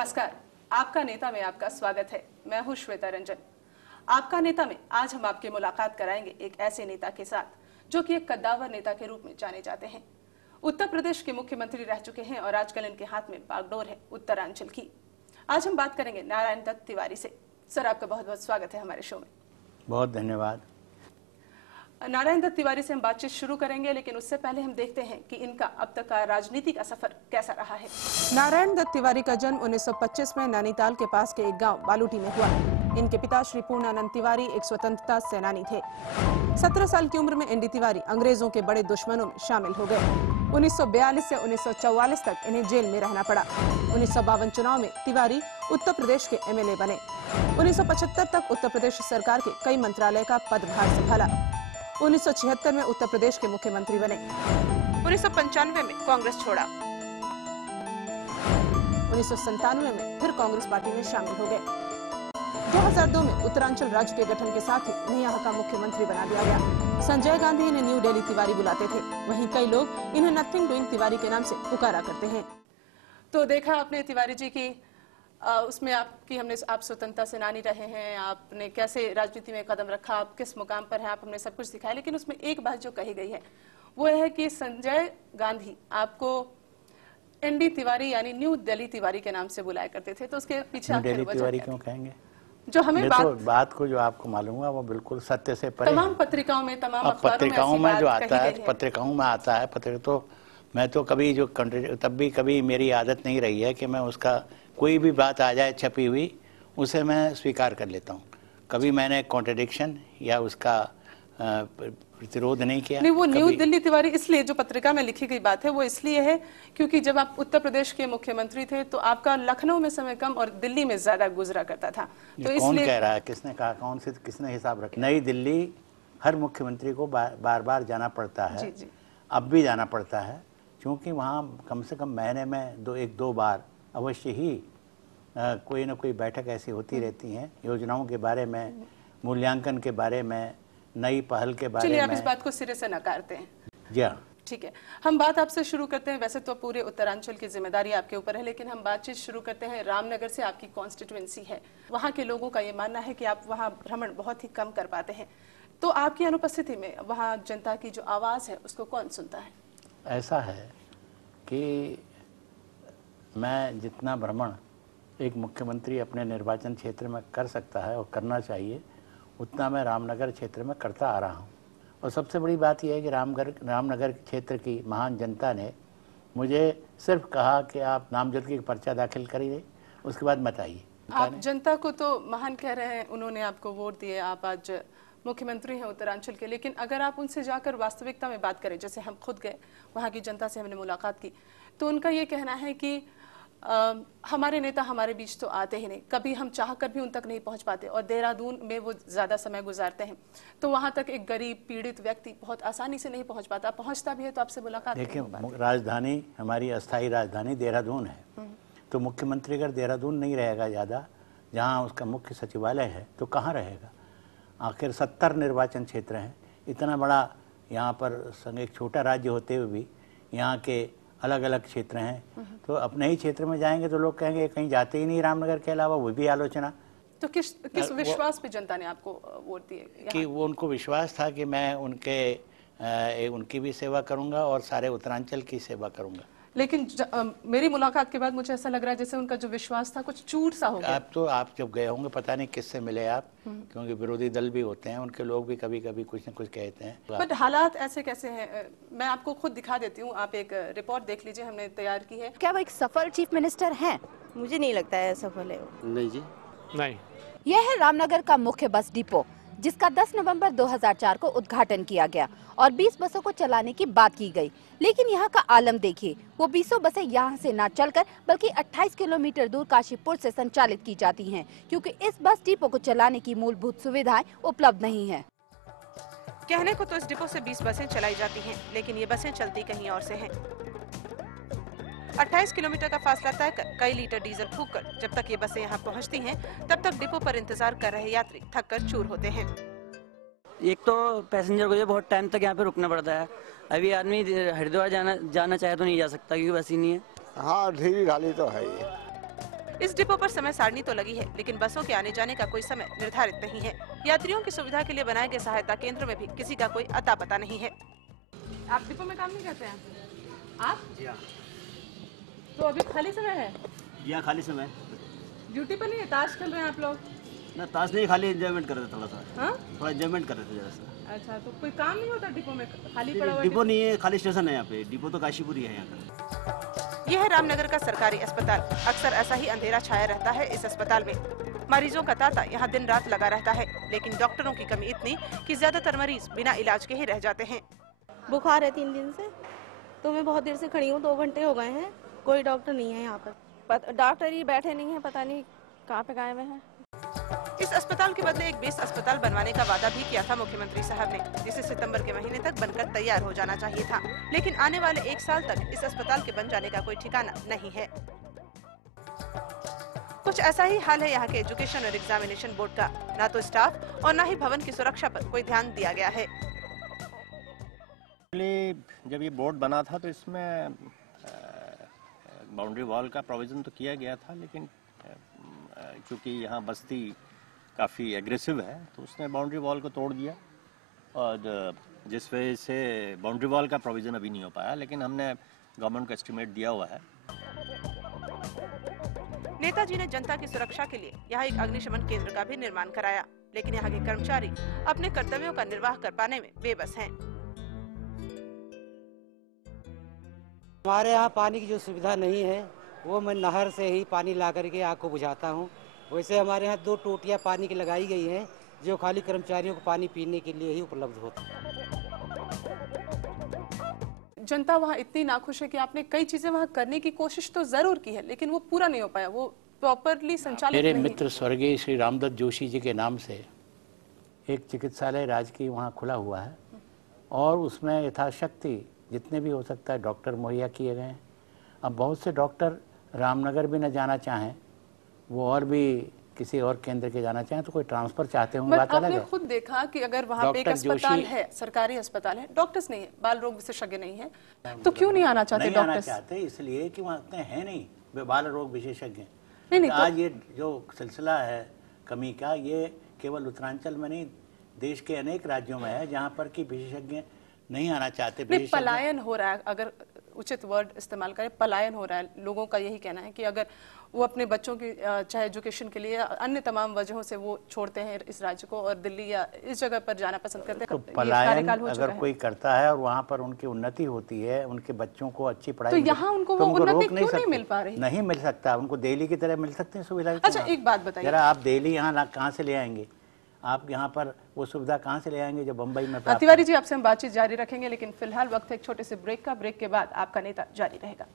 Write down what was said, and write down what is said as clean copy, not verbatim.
नमस्कार, आपका नेता में आपका स्वागत है। मैं हूं श्वेता रंजन। आपका नेता में आज हम आपकी मुलाकात कराएंगे एक ऐसे नेता के साथ जो कि एक कद्दावर नेता के रूप में जाने जाते हैं। उत्तर प्रदेश के मुख्यमंत्री रह चुके हैं और आजकल इनके हाथ में बागडोर है उत्तरांचल की। आज हम बात करेंगे नारायण दत्त तिवारी से। सर, आपका बहुत बहुत स्वागत है हमारे शो में। बहुत धन्यवाद। नारायण दत्त तिवारी से हम बातचीत शुरू करेंगे, लेकिन उससे पहले हम देखते हैं कि इनका अब तक का राजनीति का सफर कैसा रहा है। नारायण दत्त तिवारी का जन्म 1925 में नैनीताल के पास के एक गांव बालूटी में हुआ। इनके पिता श्री पूर्णानंद तिवारी एक स्वतंत्रता सेनानी थे। 17 साल की उम्र में एनडी तिवारी अंग्रेजों के बड़े दुश्मनों में शामिल हो गए। 1942 से 1944 तक इन्हें जेल में रहना पड़ा। 1952 चुनाव में तिवारी उत्तर प्रदेश के एमएलए बने। 1975 तक उत्तर प्रदेश सरकार के कई मंत्रालय का पदभार संभाला। 1976 में उत्तर प्रदेश के मुख्यमंत्री बने। 1995 में कांग्रेस छोड़ा। 1997 में फिर कांग्रेस पार्टी में शामिल हो गए। 2002 में उत्तरांचल राज्य के गठन के साथ ही इन्हें यहाँ का मुख्यमंत्री बना दिया गया। संजय गांधी इन्हें न्यू दिल्ली तिवारी बुलाते थे। वहीं कई लोग इन्हें नथिंग डूइंग तिवारी के नाम से पुकारा करते हैं। तो देखा आपने तिवारी जी की उसमें आप स्वतंत्रता सेनानी रहे हैं, आपने कैसे राजनीति में कदम रखा, आप किस मुकाम पर हैं, आप हमने सब कुछ दिखाया। लेकिन उसमें एक बात जो कही गई है वो है कि संजय गांधी आपको एनडी तिवारी यानी न्यू दिल्ली तिवारी के नाम से बुलाया करते थे। तो उसके पीछे न्यू दिल्ली तिवारी क्यों कहेंगे? जो हमें बात को जो आपको मालूम है वो बिल्कुल सत्य से परे। तमाम पत्रिकाओं में, तमाम पत्रिकाओं में जो आता है, पत्रिकाओं में आता है। तो मैं तो कभी जो तब भी कभी मेरी आदत नहीं रही है कि मैं उसका कोई भी बात आ जाए छपी हुई उसे मैं स्वीकार कर लेता हूँ। कभी मैंने कॉन्ट्रडिक्शन या उसका प्रतिरोध नहीं किया। नहीं, वो न्यू दिल्ली तिवारी इसलिए जो पत्रिका में लिखी गई बात है वो इसलिए है क्योंकि जब आप उत्तर प्रदेश के मुख्यमंत्री थे तो आपका लखनऊ में समय कम और दिल्ली में ज्यादा गुजरा करता था। तो कौन कह रहा है? किसने कहा? किसने हिसाब रखा? नई दिल्ली हर मुख्यमंत्री को बार बार जाना पड़ता है। जी जी। अब भी जाना पड़ता है क्योंकि वहाँ कम से कम महीने में दो बार अवश्य ही कोई न कोई बैठक ऐसी होती रहती हैं, योजनाओं के बारे में, मूल्यांकन के बारे में, नई पहल के बारे में। चलिए, आप इस बात को सिरे से नकारते हैं। जी हाँ, ठीक है। हम बात आपसे शुरू करते हैं। वैसे तो पूरे उत्तरांचल की जिम्मेदारी आपके ऊपर है, लेकिन हम बातचीत शुरू करते हैं रामनगर से। आपकी कॉन्स्टिट्यूएंसी है, वहाँ के लोगों का ये मानना है कि आप वहाँ भ्रमण बहुत ही कम कर पाते हैं। तो आपकी अनुपस्थिति में वहाँ जनता की जो आवाज़ है उसको कौन सुनता है? ऐसा है कि मैं जितना भ्रमण एक मुख्यमंत्री अपने निर्वाचन क्षेत्र में कर सकता है और करना चाहिए, उतना मैं रामनगर क्षेत्र में करता आ रहा हूँ। और सबसे बड़ी बात यह है कि रामनगर क्षेत्र की महान जनता ने मुझे सिर्फ कहा कि आप नामजदगी का पर्चा दाखिल करिए, उसके बाद मत आइए। आप जनता को तो महान कह रहे हैं, उन्होंने आपको वोट दिए, आप आज मुख्यमंत्री हैं उत्तरांचल के। लेकिन अगर आप उनसे जाकर वास्तविकता में बात करें, जैसे हम खुद गए, वहाँ की जनता से हमने मुलाकात की, तो उनका ये कहना है कि हमारे नेता हमारे बीच तो आते ही नहीं, कभी हम चाहकर भी उन तक नहीं पहुंच पाते, और देहरादून में वो ज़्यादा समय गुजारते हैं। तो वहाँ तक एक गरीब पीड़ित व्यक्ति बहुत आसानी से नहीं पहुंच पाता, पहुंचता भी है तो आपसे मुलाकात। देखिए, राजधानी, हमारी अस्थायी राजधानी देहरादून है, तो मुख्यमंत्री अगर देहरादून नहीं रहेगा ज़्यादा, जहाँ उसका मुख्य सचिवालय है, तो कहाँ रहेगा? आखिर 70 निर्वाचन क्षेत्र हैं, इतना बड़ा यहाँ पर एक छोटा राज्य होते हुए भी यहाँ के अलग अलग क्षेत्र हैं। तो अपने ही क्षेत्र में जाएंगे तो लोग कहेंगे कहीं जाते ही नहीं रामनगर के अलावा, वो भी आलोचना। तो किस विश्वास पे जनता ने आपको वोट दिए? कि वो उनको विश्वास था कि मैं उनकी भी सेवा करूंगा और सारे उत्तरांचल की सेवा करूंगा। लेकिन मेरी मुलाकात के बाद मुझे ऐसा लग रहा है जैसे उनका जो विश्वास था कुछ चूर सा हो गया। आप जब गए होंगे, पता नहीं किससे मिले आप, क्योंकि विरोधी दल भी होते हैं, उनके लोग भी कभी कभी कुछ न कुछ कहते हैं। बट हालात ऐसे कैसे हैं? मैं आपको खुद दिखा देती हूँ, आप एक रिपोर्ट देख लीजिए, हमने तैयार की है। क्या वो एक सफल चीफ मिनिस्टर हैं? मुझे नहीं लगता है सफल है वो। नहीं जी, नहीं। यह है रामनगर का मुख्य बस डिपो, जिसका 10 नवंबर 2004 को उद्घाटन किया गया और 20 बसों को चलाने की बात की गई। लेकिन यहाँ का आलम देखिए, वो 20 बसें यहाँ से न चलकर बल्कि 28 किलोमीटर दूर काशीपुर से संचालित की जाती हैं, क्योंकि इस बस डिपो को चलाने की मूलभूत सुविधाएं उपलब्ध नहीं है। कहने को तो इस डिपो से 20 बसें चलाई जाती हैं, लेकिन ये बसें चलती कहीं और से हैं। 28 किलोमीटर का फासला तय कर कई लीटर डीजल फूंककर जब तक ये बसें यहाँ पहुँचती हैं, तब तक डिपो पर इंतजार कर रहे यात्री थक कर चूर होते हैं। एक तो पैसेंजर को बहुत टाइम तक यहाँ पे रुकना पड़ता है। अभी आदमी हरिद्वार जाना चाहे तो नहीं जा सकता क्योंकि बस ही नहीं है। हाँ, ढीली ढाली तो है ये। इस डिपो पर समय सारणी तो लगी है, लेकिन बसों के आने जाने का कोई समय निर्धारित नहीं है। यात्रियों की सुविधा के लिए बनाए गए सहायता केंद्र में भी किसी का कोई अता पता नहीं है। आप डिपो में काम नहीं करते हैं? आप? जी हाँ। तो अभी खाली समय है? जी हाँ, खाली समय। ड्यूटी पर नहीं है, ताश खेल रहे हैं आप लोग? ना, ताश नहीं, खाली एंजॉयमेंट कर रहे थे थोड़ा सा। हाँ? थोड़ा एंजॉयमेंट कर रहे थे जरा सा। अच्छा, तो कोई काम नहीं होता डिपो में? खाली पड़ा हुआ डिपो नहीं है, खाली स्टेशन है यहाँ पे। डिपो तो काशीपुरी है यहाँ का। यह है रामनगर का सरकारी अस्पताल। अक्सर ऐसा ही अंधेरा छाया रहता है इस अस्पताल में। मरीजों का तांता यहाँ दिन रात लगा रहता है, लेकिन डॉक्टरों की कमी इतनी कि ज्यादातर मरीज बिना इलाज के ही रह जाते हैं। बुखार है 3 दिन से, तो मैं बहुत देर से खड़ी हूँ, 2 घंटे हो गए हैं, कोई डॉक्टर नहीं है यहाँ पर। डॉक्टर ही बैठे नहीं है, पता नहीं कहाँ पे गए हुए हैं। इस अस्पताल के बदले एक बेस अस्पताल बनवाने का वादा भी किया था मुख्यमंत्री साहब ने, जिसे सितंबर के महीने तक बनकर तैयार हो जाना चाहिए था। लेकिन आने वाले 1 साल तक इस अस्पताल के बन जाने का कोई ठिकाना नहीं है। कुछ ऐसा ही हाल है यहाँ के एजुकेशन और एग्जामिनेशन बोर्ड का। ना तो स्टाफ और ना ही भवन की सुरक्षा पर कोई ध्यान दिया गया है। जब ये बोर्ड बना था तो इसमें बाउंड्री वॉल का प्रोविज़न तो किया गया था, लेकिन क्योंकि यहाँ बस्ती काफ़ी एग्रेसिव है तो उसने बाउंड्री वॉल को तोड़ दिया, और जिस वजह से बाउंड्री वॉल का प्रोविज़न अभी नहीं हो पाया। लेकिन हमने गवर्नमेंट को एस्टिमेट दिया हुआ है। नेताजी ने जनता की सुरक्षा के लिए यहाँ एक अग्निशमन केंद्र का भी निर्माण कराया, लेकिन यहाँ के कर्मचारी अपने कर्तव्यों का निर्वाह कर पाने में बेबस हैं। हमारे यहाँ पानी की जो सुविधा नहीं है, वो मैं नहर से ही पानी ला करके आग को बुझाता हूँ। वैसे हमारे यहाँ 2 टोटियाँ पानी की लगाई गई हैं, जो खाली कर्मचारियों को पानी पीने के लिए ही उपलब्ध होती है। जनता वहाँ इतनी नाखुश है कि आपने कई चीजें वहाँ करने की कोशिश तो जरूर की है, लेकिन वो पूरा नहीं हो पाया, वो प्रॉपरली संचालित मेरे नहीं। मित्र स्वर्गीय श्री रामदत्त जोशी जी के नाम से एक चिकित्सालय राजकीय वहाँ खुला हुआ है, और उसमें यथाशक्ति जितने भी हो सकता है डॉक्टर मुहैया किए गए हैं। अब बहुत से डॉक्टर रामनगर भी न जाना चाहें, वो और भी किसी और केंद्र के जाना चाहें, तो कोई ट्रांसफर चाहते होंगे, बात अलग है। आपने खुद देखा कि अगर वहाँ पे एक अस्पताल है, सरकारी अस्पताल है, डॉक्टर्स नहीं है, बाल रोग विशेषज्ञ नहीं है, तो क्यों नहीं आना चाहते डॉक्टर्स? नहीं आना चाहते इसलिए कि वहाँ इतने हैं नहीं वे बाल रोग विशेषज्ञ। नहीं, आज ये जो सिलसिला है कमी का, ये केवल उत्तरांचल में नहीं, देश के अनेक राज्यों में है जहाँ पर कि विशेषज्ञ नहीं आना चाहते। पलायन हो रहा है, अगर उचित वर्ड इस्तेमाल करें, पलायन हो रहा है। लोगों का यही कहना है कि अगर वो अपने बच्चों की चाहे एजुकेशन के लिए अन्य तमाम वजहों से वो छोड़ते हैं इस राज्य को और दिल्ली या इस जगह पर जाना पसंद करते हैं। तो पलायन अगर कोई करता है और वहाँ पर उनकी उन्नति होती है, उनके बच्चों को अच्छी पढ़ाई, तो यहाँ उनको वो उन्नति क्यों नहीं मिल पा रही? नहीं मिल सकता, उनको दिल्ली की तरह मिल सकते हैं सुविधा। अच्छा, एक बात बताइए जरा, आप दिल्ली यहाँ कहाँ से ले आएंगे? आप यहाँ पर वो सुविधा कहाँ से ले आएंगे जो बम्बई में? तिवारी जी, आपसे हम बातचीत जारी रखेंगे, लेकिन फिलहाल वक्त है एक छोटे से ब्रेक का। ब्रेक के बाद आपका नेता जारी रहेगा।